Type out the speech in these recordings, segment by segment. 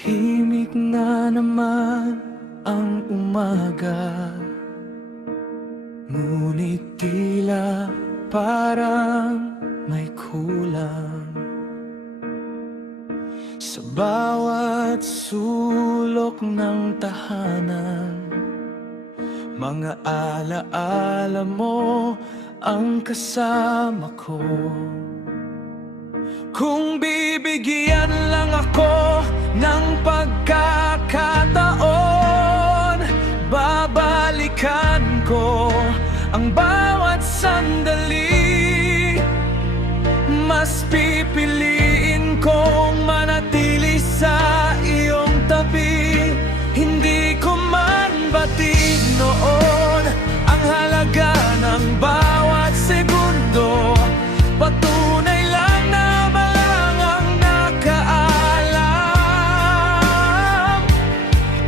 Tahimik na naman ang umaga, ngunit tila parang may kulang. Sa bawat sulok ng tahanan, mga alaala mo ang kasama ko. Kung bibigyan lang ako ng pagkakataon, babalikan ko ang bawat sandali. Mas pipiliin kong manatili sa iyong tabi. Hindi ko man batid noon ang halaga ng bawat segundo. Patunay lang na malangang nakaalam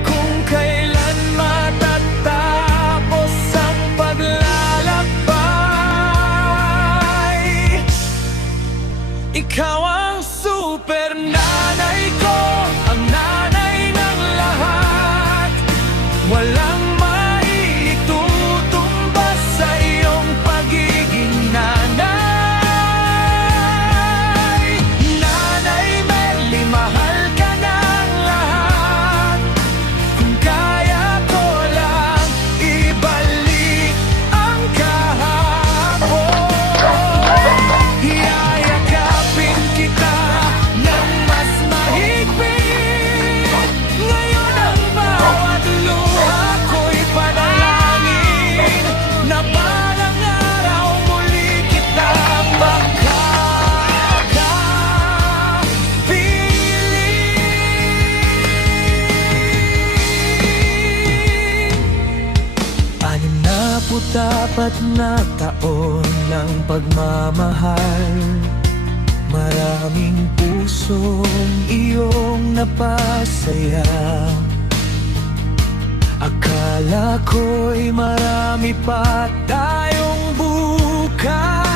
kung kailan matatapos ang paglalakbay. Ikaw ang super nanay ko, ang nanay ng lahat. Walang maitutumba sa iyong pagiging nanay. Nanay Merly, mahal ka ng lahat. Kung kaya ko lang ibalik ang kahapon, iyayakapin kita ng mas mahigpit. Ngayon ang bawat luha ko'y panalangin na balang araw muli kitang makakapiling. 64 na taon ng pagmamahal, maraming pusong iyong napasaya. Akala ko'y marami pa tayong bukas.